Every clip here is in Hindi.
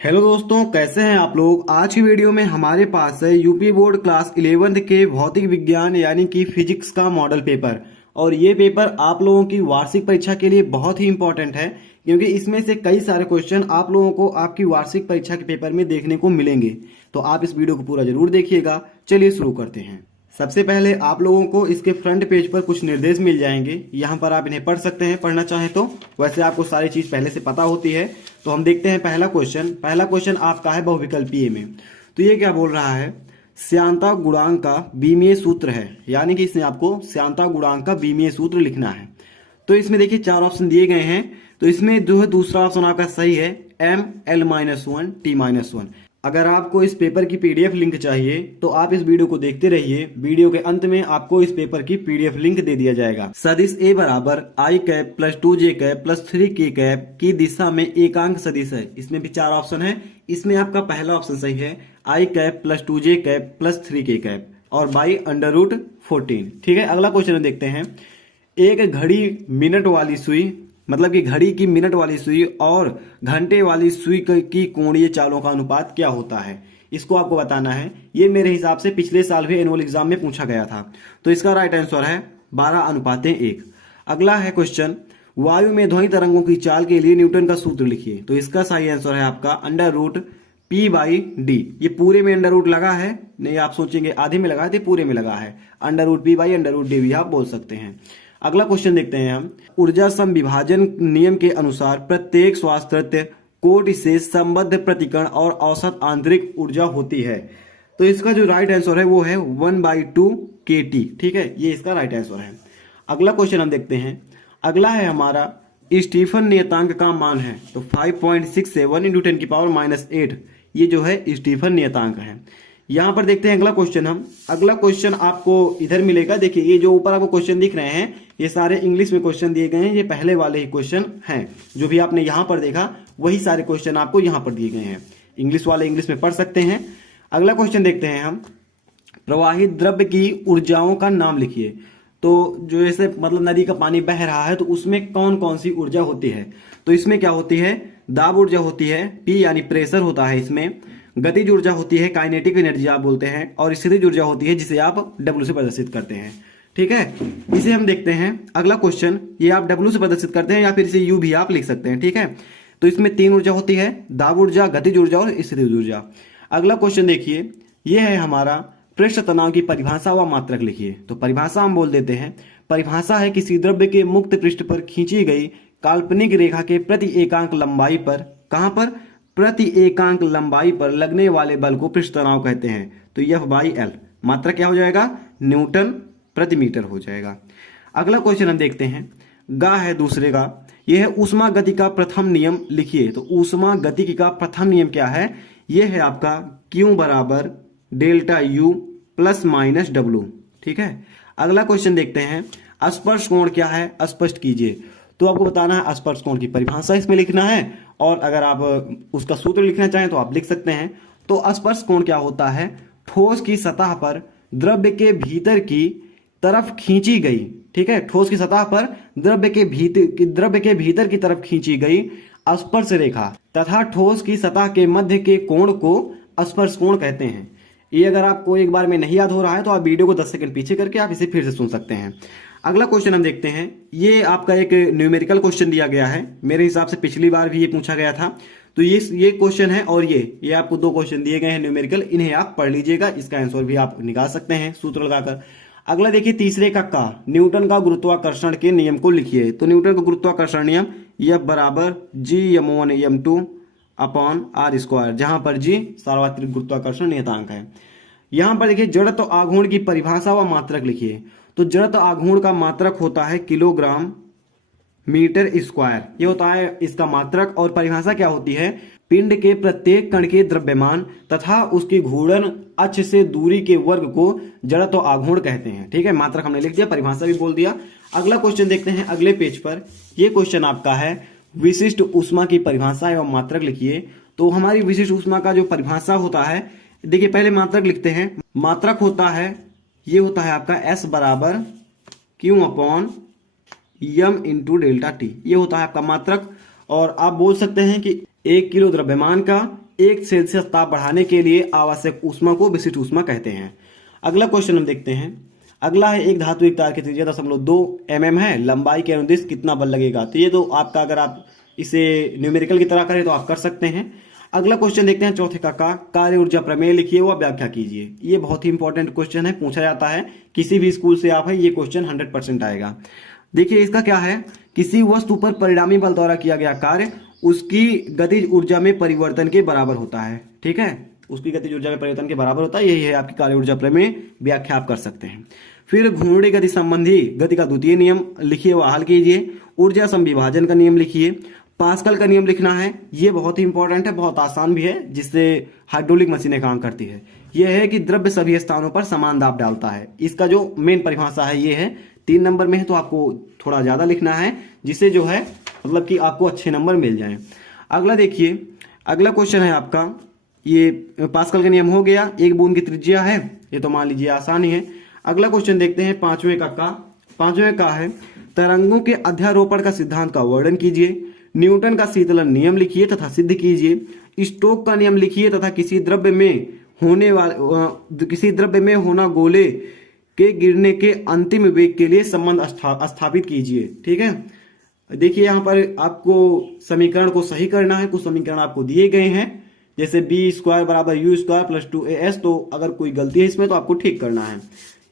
हेलो दोस्तों, कैसे हैं आप लोग। आज की वीडियो में हमारे पास है यूपी बोर्ड क्लास 11th के भौतिक विज्ञान यानी कि फिजिक्स का मॉडल पेपर। और ये पेपर आप लोगों की वार्षिक परीक्षा के लिए बहुत ही इंपॉर्टेंट है, क्योंकि इसमें से कई सारे क्वेश्चन आप लोगों को आपकी वार्षिक परीक्षा के पेपर में देखने को मिलेंगे। तो आप इस वीडियो को पूरा जरूर देखिएगा। चलिए शुरू करते हैं। सबसे पहले आप लोगों को इसके फ्रंट पेज पर कुछ निर्देश मिल जाएंगे, यहाँ पर आप इन्हें पढ़ सकते हैं पढ़ना चाहें तो। वैसे आपको सारी चीज पहले से पता होती है। तो हम देखते हैं पहला क्वेश्चन आपका है बहुविकल्पीय में। तो ये क्या बोल रहा है, श्यानता गुणांक का बीमीय सूत्र है, यानी कि इसमें आपको श्यानता गुणांक का बीमीय सूत्र लिखना है। तो इसमें देखिए 4 ऑप्शन दिए गए हैं। तो इसमें जो है दूसरा ऑप्शन आपका सही है, ML-1 T-1। अगर आपको इस पेपर की पीडीएफ लिंक चाहिए तो आप इस वीडियो को देखते रहिए। वीडियो के अंत में आपको इस पेपर की पीडीएफ लिंक दे दिया जाएगा। सदिश A बराबर I cap plus 2J cap plus 3K cap की दिशा में एकांक सदिश है। इसमें भी 4 ऑप्शन है। इसमें आपका पहला ऑप्शन सही है, I cap plus 2J cap plus 3K cap और बाई √14। ठीक है, अगला क्वेश्चन देखते हैं। एक घड़ी मिनट वाली सुई, मतलब कि घड़ी की मिनट वाली सुई और घंटे वाली सुई की कोणीय चालों का अनुपात क्या होता है, इसको आपको बताना है। ये मेरे हिसाब से पिछले साल भी एनुअल एग्जाम में पूछा गया था। तो इसका राइट आंसर है 12:1। अगला है क्वेश्चन, वायु में ध्वनि तरंगों की चाल के लिए न्यूटन का सूत्र लिखिए। तो इसका सही आंसर है आपका √P/d। ये पूरे में अंडर रूट लगा है, नहीं आप सोचेंगे आधे में लगा है, तो पूरे में लगा है। √P/√d भी आप बोल सकते हैं। अगला क्वेश्चन देखते हैं हम। ऊर्जा समविभाजन नियम के अनुसार प्रत्येक स्वास्थ्य कोटि से संबद्ध प्रतिकण और औसत आंतरिक ऊर्जा होती है। तो इसका जो राइट आंसर है वो है 1/2 kT। ठीक है, ये इसका राइट आंसर है। अगला क्वेश्चन हम देखते हैं। अगला है हमारा स्टीफन नियतांक का मान है। तो 5.67 × 10⁻⁸ ये जो है स्टीफन नियतांक है। यहां पर देखते हैं अगला क्वेश्चन हम। अगला क्वेश्चन आपको इधर मिलेगा। देखिए ये जो ऊपर आपको क्वेश्चन दिख रहे हैं, ये सारे इंग्लिश में क्वेश्चन दिए गए हैं। ये पहले वाले ही क्वेश्चन हैं, जो भी आपने यहां पर देखा वही सारे क्वेश्चन आपको यहां पर दिए गए हैं। इंग्लिश वाले इंग्लिश में पढ़ सकते हैं। अगला क्वेश्चन देखते हैं हम। प्रवाहित द्रव्य की ऊर्जाओं का नाम लिखिए। तो जो ऐसे मतलब नदी का पानी बह रहा है तो उसमें कौन कौन सी ऊर्जा होती है। तो इसमें क्या होती है, दाब ऊर्जा होती है, P यानी प्रेशर होता है इसमें। गतिज ऊर्जा होती है, काइनेटिक एनर्जी आप बोलते हैं। और स्थितिज ऊर्जा होती है, जिसे आप W से प्रदर्शित करते हैं। ठीक है, इसे हम देखते हैं। अगला क्वेश्चन, ये आप W से प्रदर्शित करते हैं या फिर इसे U भी आप लिख सकते हैं। ठीक है, तो इसमें 3 ऊर्जा होती है, दाब ऊर्जा, गतिज ऊर्जा और स्थितिज ऊर्जा। अगला क्वेश्चन देखिए, ये है हमारा पृष्ठ तनाव की परिभाषा व मात्रक लिखिए। तो परिभाषा हम बोल देते हैं, परिभाषा है किसी द्रव्य के मुक्त पृष्ठ पर खींची गई काल्पनिक रेखा के प्रति एकांक लंबाई पर, कहां पर, प्रति एकांक लंबाई पर लगने वाले बल को पृष्ठ तनाव कहते हैं। तो F/L। मात्रक क्या हो जाएगा, न्यूटन प्रति मीटर हो जाएगा। अगला क्वेश्चन हम देखते हैं। गा है दूसरे का, यह है ऊष्मा गति का प्रथम नियम लिखिए। तो ऊष्मा गतिकी का प्रथम नियम क्या है, यह है आपका Q बराबर ΔU ± W। ठीक है, अगला क्वेश्चन देखते हैं। स्पर्श कोण क्या है, स्पष्ट कीजिए। तो आपको बताना है स्पर्श कोण की परिभाषा इसमें लिखना है, और अगर आप उसका सूत्र लिखना चाहें तो आप लिख सकते हैं। तो स्पर्श कोण क्या होता है, ठोस की सतह पर द्रव्य के भीतर की तरफ खींची गई, ठीक है, ठोस की सतह पर द्रव्य के भीतर की तरफ खींची गई स्पर्श रेखा तथा ठोस की सतह के मध्य के कोण को स्पर्श कोण कहते हैं। ये अगर आपको एक बार में नहीं याद हो रहा है तो आप वीडियो को 10 सेकंड पीछे करके आप इसे फिर से सुन सकते हैं। अगला क्वेश्चन हम देखते हैं। ये आपका एक न्यूमेरिकल क्वेश्चन दिया गया है। मेरे हिसाब से पिछली बार भी ये पूछा गया था। तो ये क्वेश्चन है, और ये आपको 2 क्वेश्चन दिए गए हैं न्यूमेरिकल, इन्हें आप पढ़ लीजिएगा। इसका आंसर भी आप निकाल सकते हैं सूत्र लगाकर। अगला देखिए तीसरे का न्यूटन का गुरुत्वाकर्षण के नियम को लिखिए। तो न्यूटन का गुरुत्वाकर्षण नियम F बराबर G/m1m2/r², जहां पर G सार्वत्रिक गुरुत्वाकर्षण नियतांक है। यहां पर देखिए जड़त्व आघूर्ण की परिभाषा व मात्रक लिखिए। तो जड़त्व आघूर्ण का मात्रक होता है किलोग्राम मीटर स्क्वायर, ये होता है इसका मात्रक। और परिभाषा क्या होती है, पिंड के प्रत्येक कण के द्रव्यमान तथा उसकी घूर्णन अक्ष से दूरी के वर्ग को जड़त्व आघूर्ण कहते हैं। ठीक है, मात्रक हमने लिख दिया, परिभाषा भी बोल दिया। अगला क्वेश्चन देखते हैं अगले पेज पर। यह क्वेश्चन आपका है, विशिष्ट ऊष्मा की परिभाषा एवं मात्रक लिखिए। तो हमारी विशिष्ट ऊष्मा का जो परिभाषा होता है, देखिए पहले मात्रक लिखते हैं। मात्रक होता है, ये होता है आपका S बराबर Q/m × ΔT, ये होता है आपका मात्रक। और आप बोल सकते हैं कि 1 किलो द्रव्यमान का 1 सेल्सियस ताप बढ़ाने के लिए आवश्यक ऊष्मा को विशिष्ट ऊष्मा कहते हैं। अगला क्वेश्चन हम देखते हैं। अगला है, एक धात्विक तार की त्रिज्या 0.2 mm है, लंबाई के अनुदिश कितना बल लगेगा। तो ये तो आपका, अगर आप इसे न्यूमेरिकल की तरह करें तो आप कर सकते हैं। अगला क्वेश्चन देखते हैं चौथे का कार्य ऊर्जा प्रमेय लिखिए व व्याख्या कीजिए। ये बहुत ही इंपॉर्टेंट क्वेश्चन है, पूछा जाता है किसी भी स्कूल से आप है, ये क्वेश्चन 100% आएगा। देखिए इसका क्या है, किसी वस्तु पर परिणामी बल द्वारा किया गया कार्य उसकी गतिज ऊर्जा में परिवर्तन के बराबर होता है। ठीक है, उसकी गतिज ऊर्जा में परिवर्तन के बराबर होता है, यही है आपकी कार्य ऊर्जा प्रमेय, व्याख्या आप कर सकते हैं। फिर घूर्णी गति संबंधी गति का द्वितीय नियम लिखिए व हल कीजिए। ऊर्जा संविभाजन का नियम लिखिए। पास्कल का नियम लिखना है, ये बहुत ही इंपॉर्टेंट है, बहुत आसान भी है, जिससे हाइड्रोलिक मशीनें काम करती है। यह है कि द्रव्य सभी स्थानों पर समान दाब डालता है। इसका जो मेन परिभाषा है ये है, 3 नंबर में है तो आपको थोड़ा ज्यादा लिखना है, जिससे जो है मतलब कि आपको अच्छे नंबर मिल जाएं। अगला देखिए, अगला क्वेश्चन है आपका, ये पास्कल का नियम हो गया, 1 बूंद की त्रिज्या है, ये तो मान लीजिए आसान ही है। अगला क्वेश्चन देखते हैं पांचवें का है, तरंगों के अध्यारोपण का सिद्धांत का वर्णन कीजिए। न्यूटन का शीतलन नियम लिखिए तथा सिद्ध कीजिए। स्टोक का नियम लिखिए तथा किसी द्रव्य में होना गोले के गिरने के अंतिम वेग के लिए संबंध स्थापित कीजिए। ठीक है, देखिए यहाँ पर आपको समीकरण को सही करना है। कुछ समीकरण आपको दिए गए हैं, जैसे b² = u² + 2as, तो अगर कोई गलती है इसमें तो आपको ठीक करना है।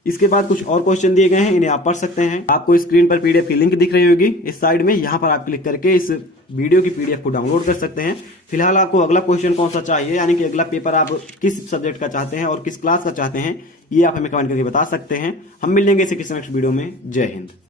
इसके बाद कुछ और क्वेश्चन दिए गए हैं, इन्हें आप पढ़ सकते हैं। आपको स्क्रीन पर पीडीएफ की लिंक दिख रही होगी इस साइड में, यहाँ पर आप क्लिक करके इस वीडियो की पीडीएफ को डाउनलोड कर सकते हैं। फिलहाल आपको अगला क्वेश्चन कौन सा चाहिए, यानी कि अगला पेपर आप किस सब्जेक्ट का चाहते हैं और किस क्लास का चाहते हैं, ये आप हमें कमेंट करके बता सकते हैं। हम मिलेंगे इसे किसी नेक्स्ट वीडियो में। जय हिंद।